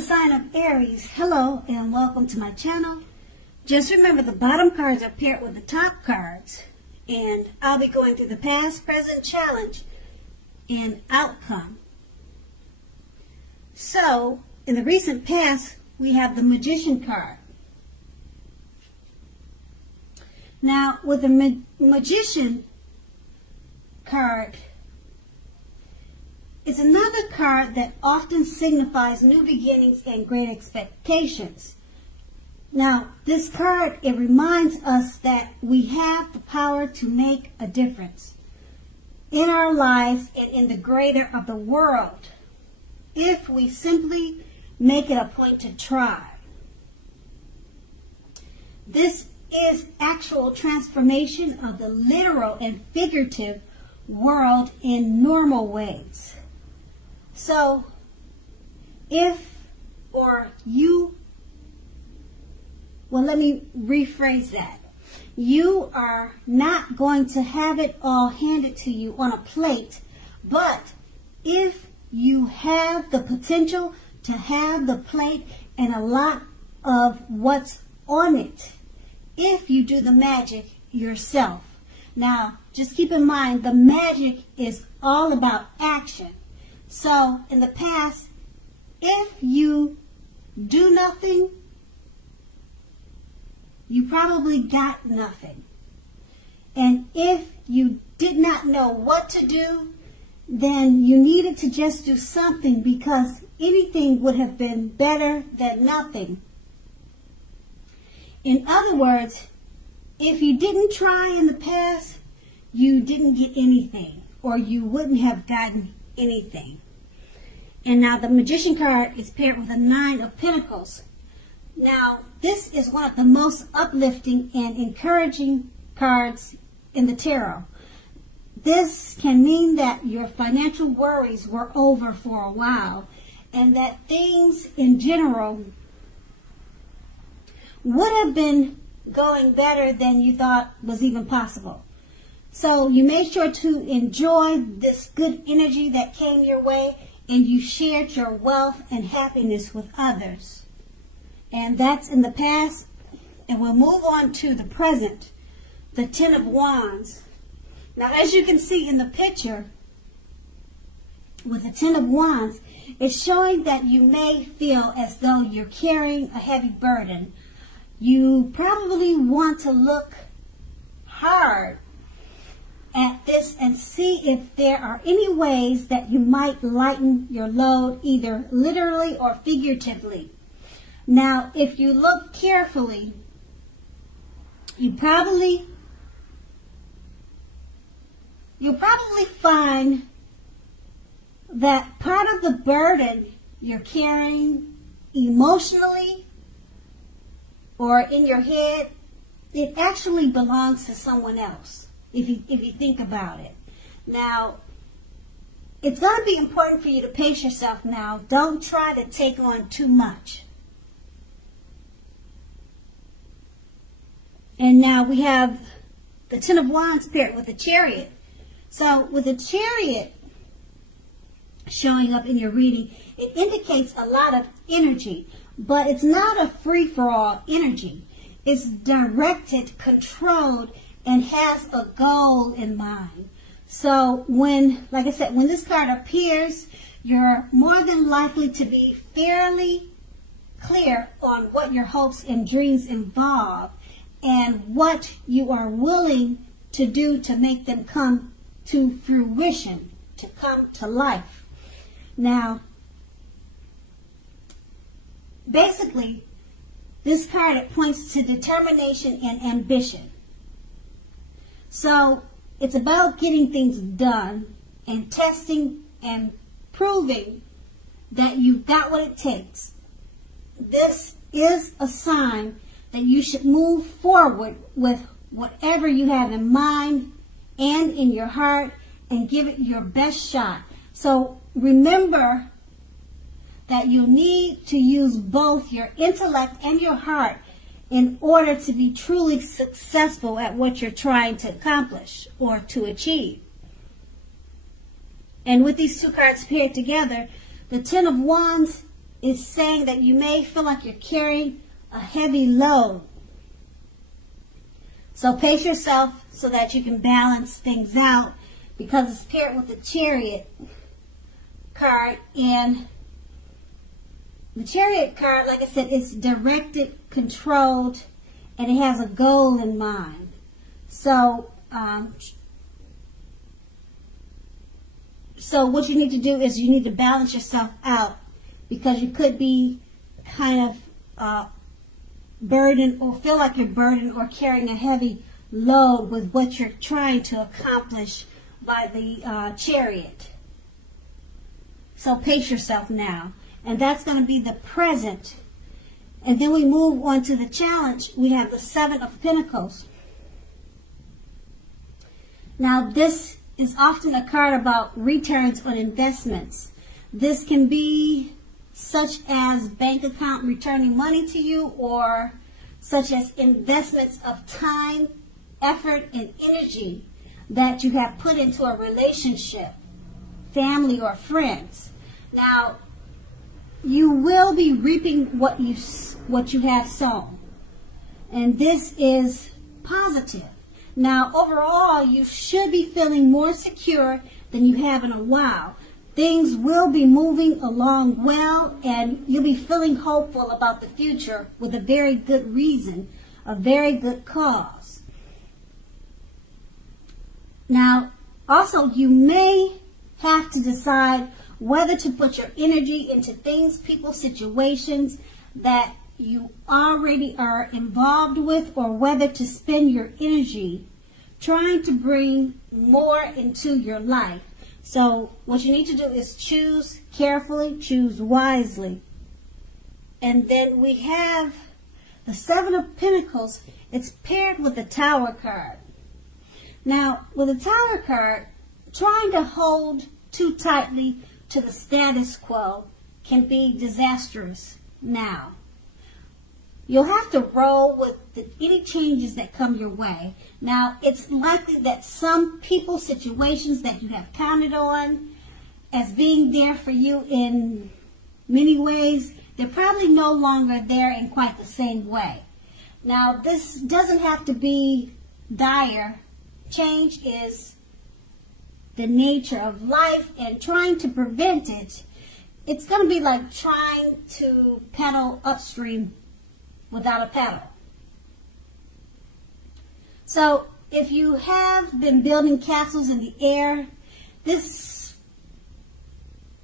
the sign of Aries. Hello and welcome to my channel. Just remember the bottom cards are paired with the top cards. And I'll be going through the past, present, challenge, and outcome. So, in the recent past, we have the Magician card. Now, with the Magician card, it's another card that often signifies new beginnings and great expectations. Now, this card, it reminds us that we have the power to make a difference in our lives and in the greater of the world if we simply make it a point to try. This is actual transformation of the literal and figurative world in normal ways. So, let me rephrase that. You are not going to have it all handed to you on a plate, but if you have the potential to have the plate and a lot of what's on it, if you do the magic yourself. Now, just keep in mind, the magic is all about action. So, in the past, if you do nothing, you probably got nothing. And if you did not know what to do, then you needed to just do something, because anything would have been better than nothing. In other words, if you didn't try in the past, you didn't get anything, or you wouldn't have gotten anything. And now the Magician card is paired with a 9 of Pentacles. Now, this is one of the most uplifting and encouraging cards in the tarot. This can mean that your financial worries were over for a while, and that things in general would have been going better than you thought was even possible. So you made sure to enjoy this good energy that came your way, and you shared your wealth and happiness with others. And that's in the past. And we'll move on to the present, the 10 of Wands. Now, as you can see in the picture, with the 10 of Wands, it's showing that you may feel as though you're carrying a heavy burden. You probably want to look hard at this and see if there are any ways that you might lighten your load, either literally or figuratively. Now, if you look carefully, you'll probably find that part of the burden you're carrying emotionally or in your head, it actually belongs to someone else, if you think about it. Now, it's going to be important for you to pace yourself now. Don't try to take on too much. And now we have the 10 of Wands paired with the Chariot. So with the Chariot showing up in your reading, it indicates a lot of energy, but it's not a free-for-all energy. It's directed, controlled, and has a goal in mind. So like I said, when this card appears, you're more than likely to be fairly clear on what your hopes and dreams involve, and what you are willing to do to make them come to fruition, to come to life. Now, basically, this card, it points to determination and ambition. So, it's about getting things done and testing and proving that you've got what it takes. This is a sign that you should move forward with whatever you have in mind and in your heart and give it your best shot. So remember that you need to use both your intellect and your heart in order to be truly successful at what you're trying to accomplish or to achieve. And with these two cards paired together, the 10 of Wands is saying that you may feel like you're carrying a heavy load. So pace yourself so that you can balance things out, because it's paired with the Chariot card. And the Chariot card, like I said, it's directed, controlled, and it has a goal in mind. So, so what you need to do is you need to balance yourself out, because you could be kind of burdened, or feel like you're burdened or carrying a heavy load with what you're trying to accomplish by the Chariot. So pace yourself now. And that's going to be the present. And then we move on to the challenge. We have the Seven of Pentacles. Now this is often a card about returns on investments. This can be such as bank account returning money to you, or such as investments of time, effort, and energy that you have put into a relationship, family, or friends. Now, you will be reaping what you have sown, and this is positive. Now, overall, you should be feeling more secure than you have in a while. Things will be moving along well, and you'll be feeling hopeful about the future with a very good reason, a very good cause. Now, also, you may have to decide whether to put your energy into things, people, situations that you already are involved with, or whether to spend your energy trying to bring more into your life. So what you need to do is choose carefully, choose wisely. And then we have the Seven of Pentacles. It's paired with the Tower card. Now, with the Tower card, trying to hold too tightly to the status quo can be disastrous. Now, you'll have to roll with any changes that come your way. Now, it's likely that some people, situations that you have counted on as being there for you in many ways, they're probably no longer there in quite the same way. Now, this doesn't have to be dire. Change is the nature of life, and trying to prevent it, it's going to be like trying to paddle upstream without a paddle. So if you have been building castles in the air, this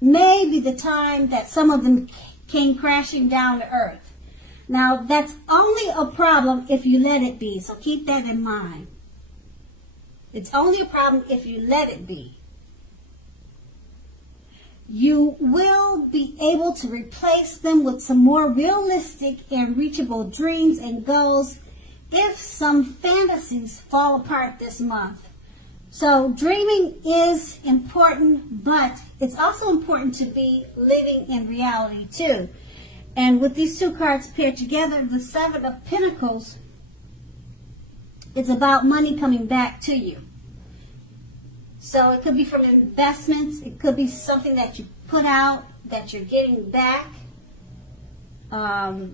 may be the time that some of them came crashing down to earth. Now, that's only a problem if you let it be, so keep that in mind. It's only a problem if you let it be. You will be able to replace them with some more realistic and reachable dreams and goals if some fantasies fall apart this month. So dreaming is important, but it's also important to be living in reality too. And with these two cards paired together, the Seven of Pentacles, it's about money coming back to you. So it could be from investments. It could be something that you put out that you're getting back as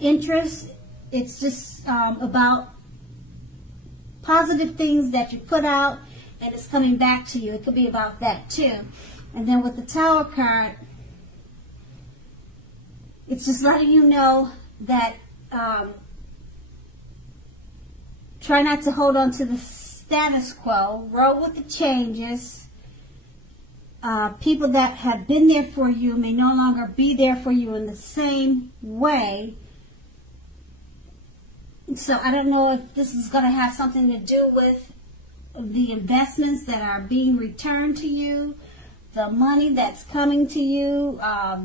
interest. It's just about positive things that you put out and it's coming back to you. It could be about that too. And then with the Tower card, it's just letting you know that try not to hold on to the status quo. Roll with the changes. People that have been there for you may no longer be there for you in the same way. So I don't know if this is going to have something to do with the investments that are being returned to you, the money that's coming to you.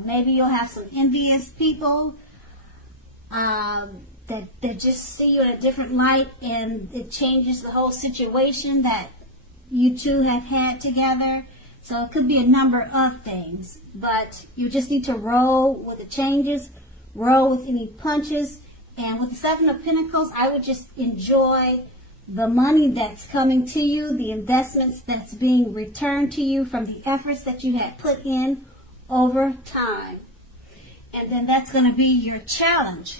Maybe you'll have some envious people that just see you in a different light, and it changes the whole situation that you two have had together. So it could be a number of things, but you just need to roll with the changes, roll with any punches. And with the Seven of Pentacles, I would just enjoy the money that's coming to you, the investments that's being returned to you from the efforts that you had put in over time. And then that's going to be your challenge.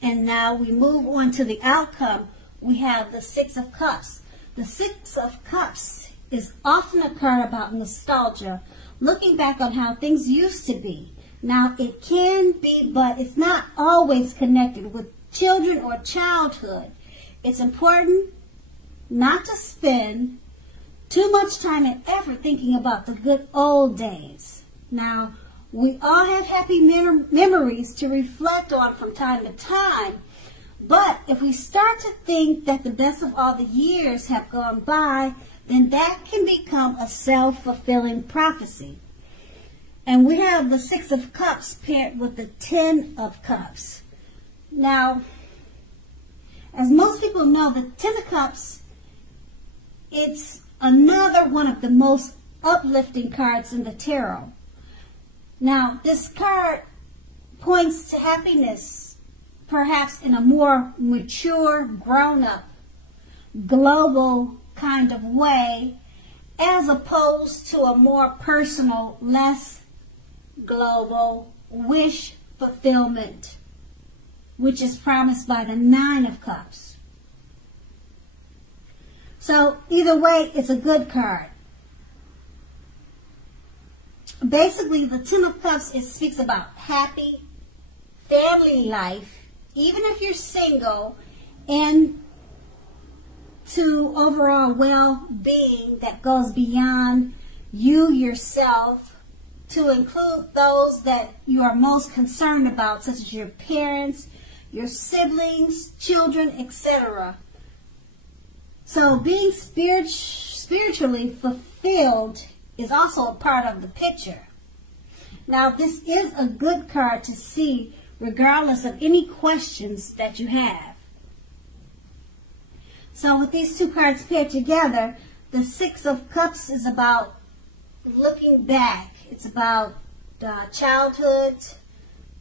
And now we move on to the outcome. We have the Six of Cups. The Six of Cups is often a card about nostalgia, looking back on how things used to be. Now, it can be, but it's not always connected with children or childhood. It's important not to spend too much time and effort thinking about the good old days. Now, we all have happy memories to reflect on from time to time, but if we start to think that the best of all the years have gone by, then that can become a self-fulfilling prophecy. And we have the Six of Cups paired with the Ten of Cups. Now, as most people know, the Ten of Cups, it's another one of the most uplifting cards in the tarot. Now, this card points to happiness, perhaps in a more mature, grown-up, global kind of way, as opposed to a more personal, less global wish fulfillment, which is promised by the Nine of Cups. So either way, it's a good card. Basically, the Ten of Cups, it speaks about happy family life, even if you're single, and to overall well-being that goes beyond you yourself, to include those that you are most concerned about, such as your parents, your siblings, children, etc. So being spiritually fulfilled is also a part of the picture. Now, this is a good card to see regardless of any questions that you have. So with these two cards paired together, the Six of Cups is about looking back. It's about childhood,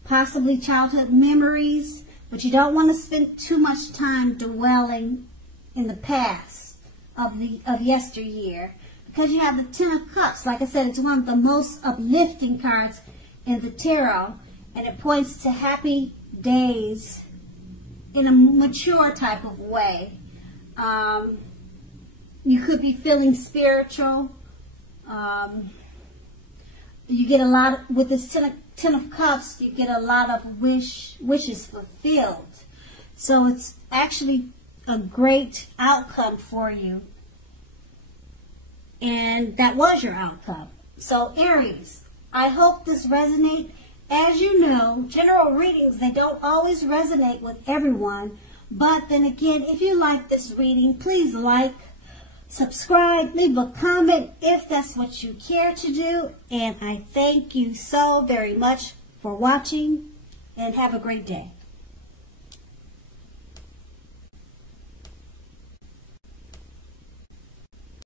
possibly childhood memories, but you don't want to spend too much time dwelling in the past of yesteryear, because you have the Ten of Cups. Like I said, it's one of the most uplifting cards in the tarot, and it points to happy days in a mature type of way. You could be feeling spiritual. You get a lot, with this Ten of Cups, you get a lot of wishes fulfilled. So it's actually a great outcome for you. And that was your outcome. So Aries, I hope this resonates. As you know, general readings, they don't always resonate with everyone. But then again, if you like this reading, please like, subscribe, leave a comment if that's what you care to do. And I thank you so very much for watching, and have a great day.